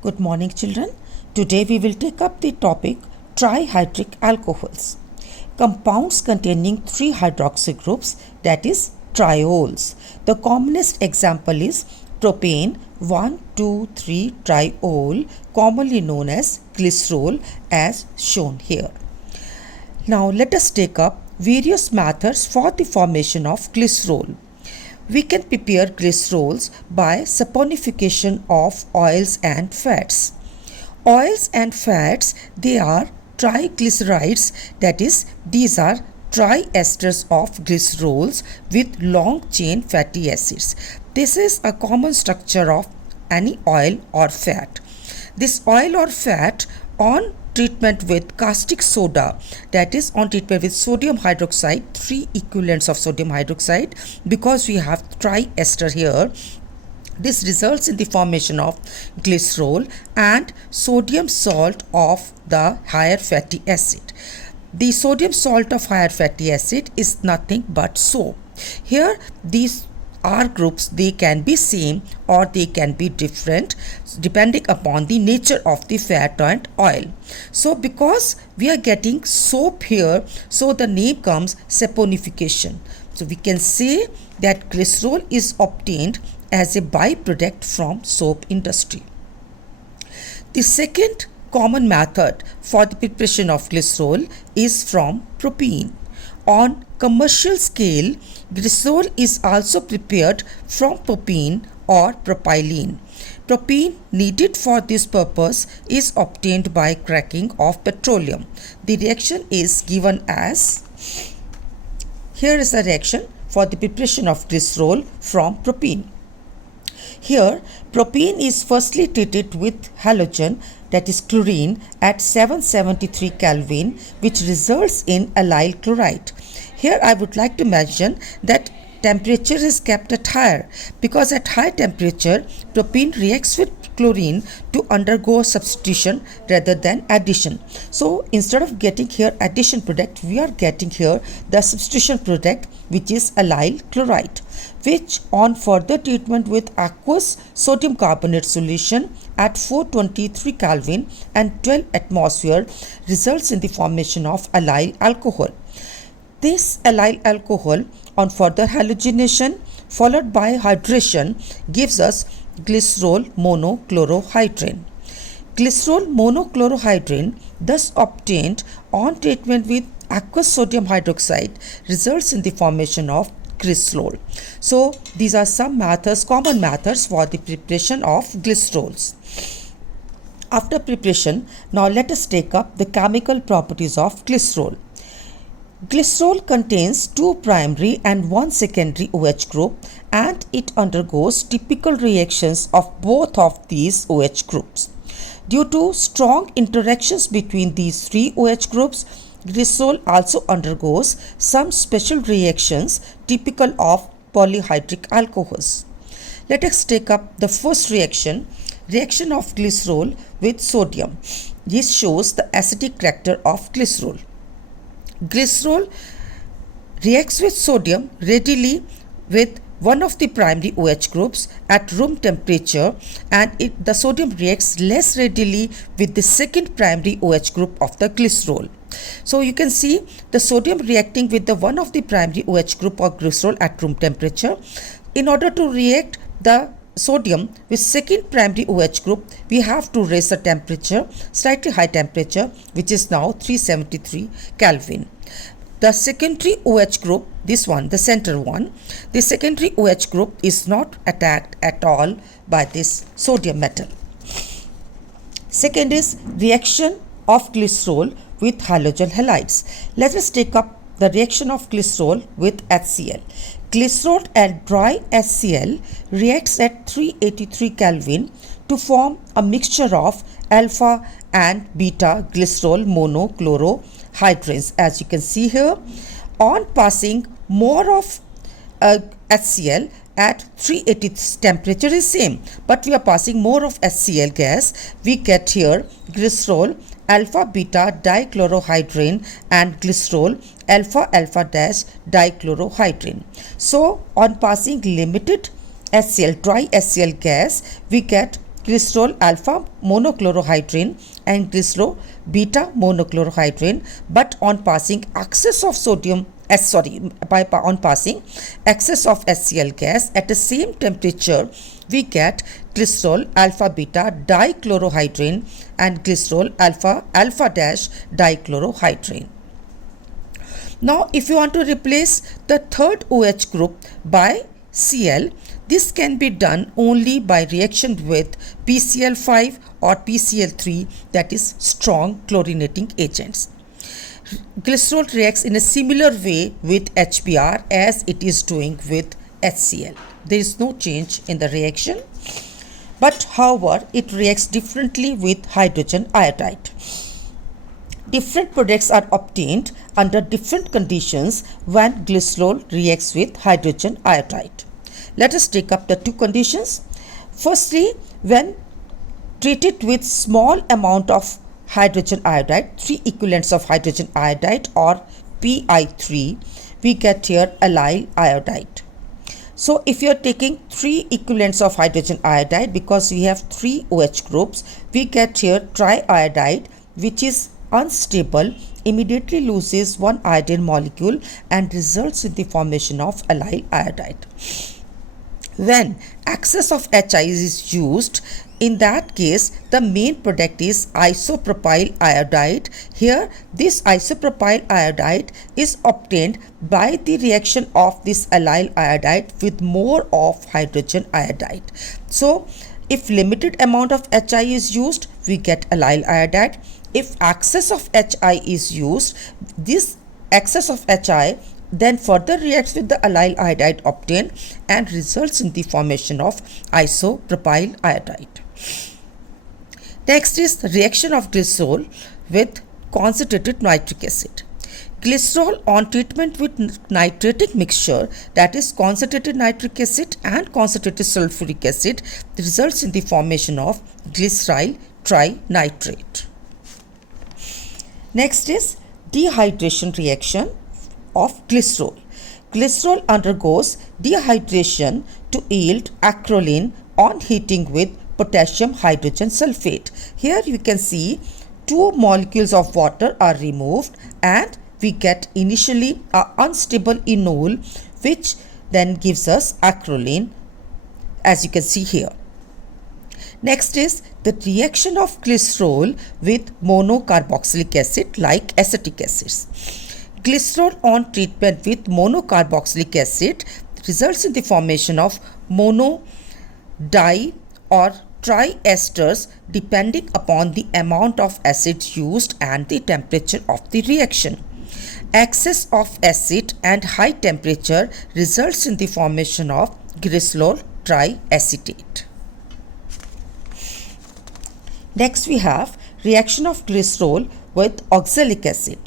Good morning, children. Today we will take up the topic trihydric alcohols. Compounds containing three hydroxy groups, that is triols. The commonest example is propane 1,2,3-triol, commonly known as glycerol, as shown here. Now let us take up various methods for the formation of glycerol. We can prepare glycerols by saponification of oils and fats. Oils and fats, they are triglycerides, that is, these are triesters of glycerols with long chain fatty acids. This is a common structure of any oil or fat. This oil or fat on treatment with caustic soda, that is on treatment with sodium hydroxide, 3 equivalents of sodium hydroxide, because we have triester here, this results in the formation of glycerol and sodium salt of the higher fatty acid. The sodium salt of higher fatty acid is nothing but soap. Here these R groups, they can be same or they can be different depending upon the nature of the fat and oil. So because we are getting soap here, so the name comes saponification. So we can say that glycerol is obtained as a byproduct from soap industry. The second common method for the preparation of glycerol is from propene. On commercial scale, glycerol is also prepared from propene or propylene. Propene needed for this purpose is obtained by cracking of petroleum. The reaction is given as, here is the reaction for the preparation of glycerol from propene. Here, propene is firstly treated with halogen, that is chlorine, at 773 Kelvin, which results in allyl chloride. Here I would like to mention that temperature is kept at higher because at high temperature propene reacts with chlorine to undergo substitution rather than addition. So instead of getting here addition product, we are getting here the substitution product, which is allyl chloride, which on further treatment with aqueous sodium carbonate solution at 423 Kelvin and 12 atmosphere results in the formation of allyl alcohol. This allyl alcohol on further halogenation followed by hydration gives us glycerol monochlorohydrin. Glycerol monochlorohydrin, thus obtained on treatment with aqueous sodium hydroxide, results in the formation of glycerol. So these are some methods, common methods for the preparation of glycerols. After preparation, now let us take up the chemical properties of glycerol. Glycerol contains 2 primary and 1 secondary OH group, and it undergoes typical reactions of both of these OH groups. Due to strong interactions between these 3 OH groups, glycerol also undergoes some special reactions typical of polyhydric alcohols. Let us take up the first reaction of glycerol with sodium. This shows the acidic character of glycerol. Glycerol reacts with sodium readily with one of the primary OH groups at room temperature, and the sodium reacts less readily with the second primary OH group of the glycerol. So you can see the sodium reacting with the one of the primary OH group of glycerol at room temperature. In order to react the sodium with second primary OH group, we have to raise the temperature, slightly high temperature, which is now 373 Kelvin. The secondary OH group, this one, the center one, the secondary OH group is not attacked at all by this sodium metal. Second is reaction of glycerol with halogen halides. Let us take up the reaction of glycerol with HCl. Glycerol and dry HCl reacts at 383 Kelvin to form a mixture of alpha and beta glycerol monochlorohydrins. As you can see here, on passing more of HCl at 380, temperature is same, but we are passing more of HCl gas, we get here glycerol alpha beta dichlorohydrin and glycerol alpha alpha dash dichlorohydrin. So on passing limited HCl, dry HCl gas, we get glycerol alpha monochlorohydrin and glycerol beta monochlorohydrin, but on passing excess of on passing excess of HCl gas at the same temperature, we get glycerol alpha beta dichlorohydrin and glycerol alpha dash dichlorohydrin. Now, if you want to replace the third OH group by Cl, this can be done only by reaction with PCl5 or PCl3, that is strong chlorinating agents. Glycerol reacts in a similar way with HBr as it is doing with HCl. There is no change in the reaction, but however, it reacts differently with hydrogen iodide. Different products are obtained under different conditions when glycerol reacts with hydrogen iodide. Let us take up the two conditions. Firstly, when treated with small amount of hydrogen iodide, 3 equivalents of hydrogen iodide or Pi3, we get here allyl iodide. So if you are taking 3 equivalents of hydrogen iodide, because we have 3 OH groups, we get here triiodide, which is unstable, immediately loses one iodine molecule and results in the formation of allyl iodide. When excess of HI is used, in that case the main product is isopropyl iodide. Here this isopropyl iodide is obtained by the reaction of this allyl iodide with more of hydrogen iodide. So if limited amount of HI is used, we get allyl iodide. If excess of HI is used, this excess of HI then further reacts with the allyl iodide obtained and results in the formation of isopropyl iodide. Next is the reaction of glycerol with concentrated nitric acid. Glycerol on treatment with nitratic mixture, that is concentrated nitric acid and concentrated sulfuric acid, results in the formation of glyceryl trinitrate. Next is dehydration reaction of glycerol. Glycerol undergoes dehydration to yield acrolein on heating with potassium hydrogen sulfate. Here you can see 2 molecules of water are removed and we get initially an unstable enol, which then gives us acrolein, as you can see here. Next is the reaction of glycerol with monocarboxylic acid like acetic acids. Glycerol on treatment with monocarboxylic acid results in the formation of mono, di or triesters depending upon the amount of acid used and the temperature of the reaction. Excess of acid and high temperature results in the formation of glycerol triacetate. Next we have reaction of glycerol with oxalic acid.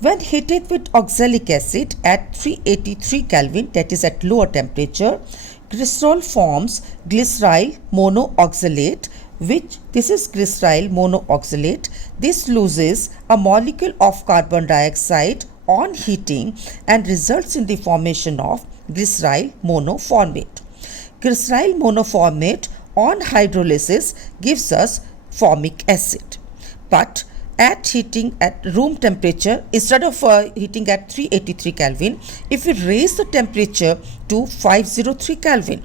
When heated with oxalic acid at 383 Kelvin, that is at lower temperature, glycerol forms glyceryl monooxalate, which this is glyceryl monooxalate. This loses a molecule of carbon dioxide on heating and results in the formation of glyceryl monoformate. Glyceryl monoformate on hydrolysis gives us formic acid, but at heating at room temperature, instead of heating at 383 Kelvin, if we raise the temperature to 503 Kelvin,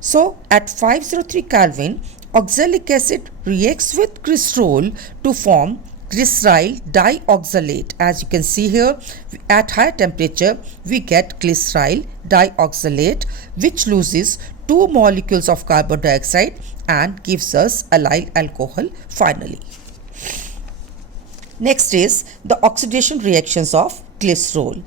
so at 503 Kelvin, oxalic acid reacts with glycerol to form glyceryl dioxalate. As you can see here, at higher temperature we get glyceryl dioxalate, which loses 2 molecules of carbon dioxide and gives us allyl alcohol finally. Next is the oxidation reactions of glycerol.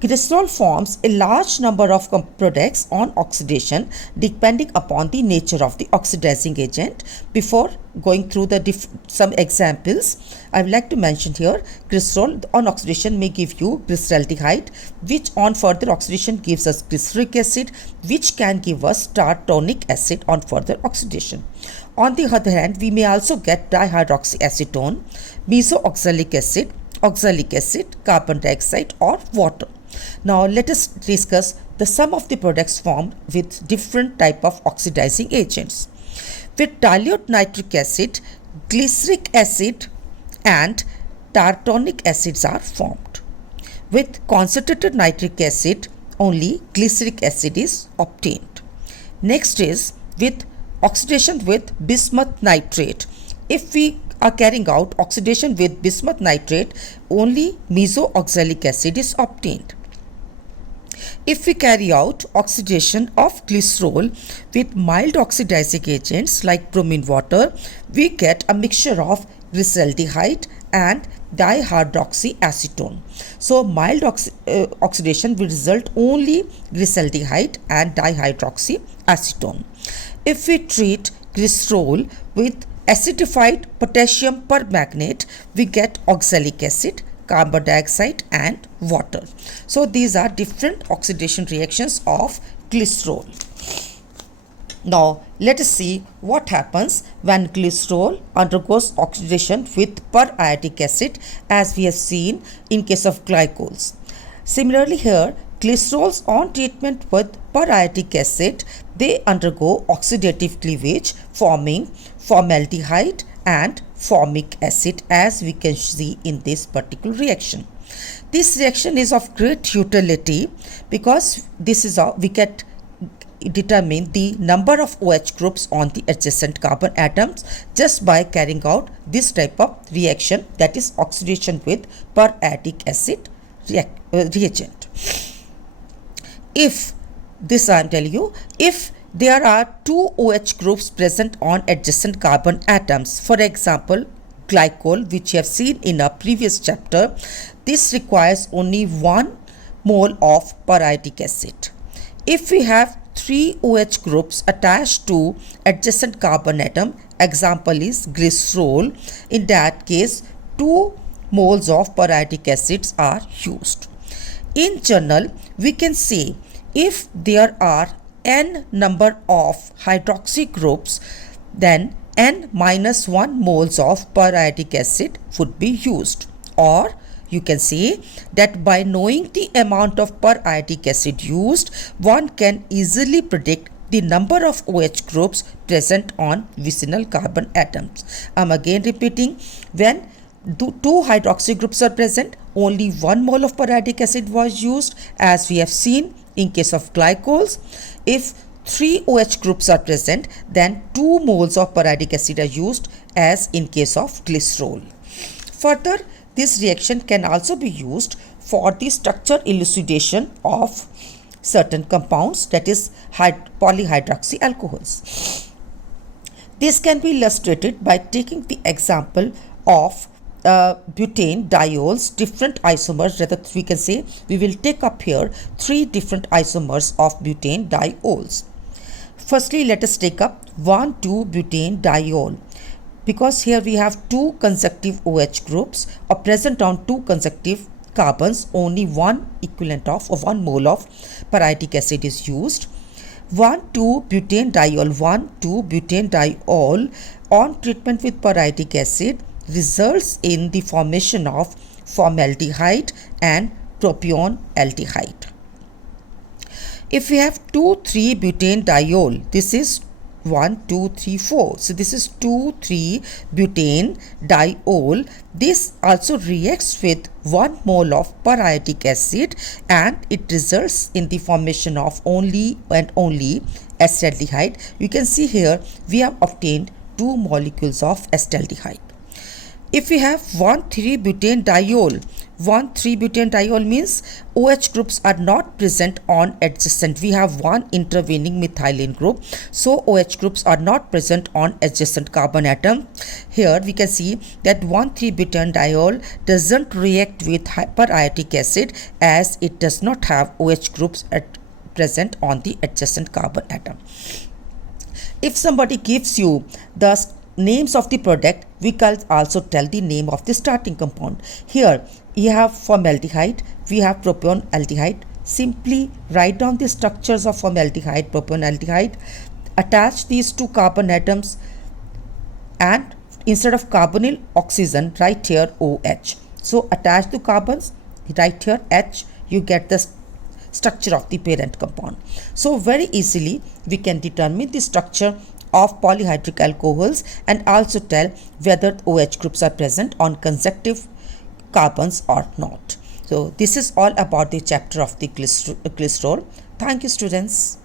Glycerol forms a large number of products on oxidation depending upon the nature of the oxidizing agent. Before going through the some examples, I would like to mention here glycerol on oxidation may give you glyceraldehyde, which on further oxidation gives us glyceric acid, which can give us tartanic acid on further oxidation. On the other hand, we may also get dihydroxyacetone, mesoxalic acid, oxalic acid, carbon dioxide or water. Now let us discuss the sum of the products formed with different type of oxidizing agents. With dilute nitric acid, glyceric acid and tartanic acids are formed. With concentrated nitric acid, only glyceric acid is obtained. Next is with oxidation with bismuth nitrate. If we are carrying out oxidation with bismuth nitrate, only mesoxalic acid is obtained. If we carry out oxidation of glycerol with mild oxidizing agents like bromine water, we get a mixture of glyceraldehyde and dihydroxyacetone. So mild oxidation will result only glyceraldehyde and dihydroxyacetone. If we treat glycerol with acidified potassium permanganate, we get oxalic acid, carbon dioxide and water. So these are different oxidation reactions of glycerol. Now let us see what happens when glycerol undergoes oxidation with periodic acid, as we have seen in case of glycols. Similarly here, glycerols on treatment with periodic acid, they undergo oxidative cleavage forming formaldehyde and formic acid, as we can see in this particular reaction. This reaction is of great utility because this is how we get determine the number of OH groups on the adjacent carbon atoms just by carrying out this type of reaction, that is oxidation with periodic acid reagent. If this I am telling you, if there are two OH groups present on adjacent carbon atoms, for example glycol, which you have seen in our previous chapter, this requires only 1 mole of periodic acid. If we have 3 OH groups attached to adjacent carbon atom, example is glycerol, in that case 2 moles of periodic acids are used. In general, we can say if there are n number of hydroxy groups, then n-1 moles of periodic acid would be used. Or you can say that by knowing the amount of periodic acid used, one can easily predict the number of OH groups present on vicinal carbon atoms. I am again repeating, when 2 hydroxy groups are present, only 1 mole of periodic acid was used, as we have seen in case of glycols. If 3 OH groups are present, then 2 moles of periodic acid are used, as in case of glycerol. Further, this reaction can also be used for the structure elucidation of certain compounds, that is polyhydroxy alcohols. This can be illustrated by taking the example of butane diols, different isomers, rather we can say we will take up here 3 different isomers of butane diols. Firstly, let us take up 1,2-butane diol, because here we have 2 consecutive OH groups are present on 2 consecutive carbons, only 1 equivalent of 1 mole of periodic acid is used. 1,2-butane diol, 1,2-butane diol on treatment with periodic acid results in the formation of formaldehyde and propione aldehyde. If we have 2,3-butane diol, this is 1, 2, 3, 4. So this is 2,3-butane diol. This also reacts with 1 mole of periodic acid and it results in the formation of only and only acetaldehyde. You can see here we have obtained 2 molecules of acetaldehyde. If we have 1,3-butane diol, 1,3-butane diol means OH groups are not present on adjacent. We have one intervening methylene group, so OH groups are not present on adjacent carbon atom. Here we can see that 1,3-butane diol doesn't react with periodic acid, as it does not have OH groups present on the adjacent carbon atom. If somebody gives you the names of the product, we can also tell the name of the starting compound. Here you have formaldehyde, we have propione aldehyde. Simply write down the structures of formaldehyde, propione aldehyde, attach these 2 carbon atoms, and instead of carbonyl oxygen write here OH. So attach the carbons, write here H, you get the structure of the parent compound. So very easily we can determine the structure of polyhydric alcohols and also tell whether OH groups are present on consecutive carbons or not. So this is all about the chapter of the glycerol. Thank you, students.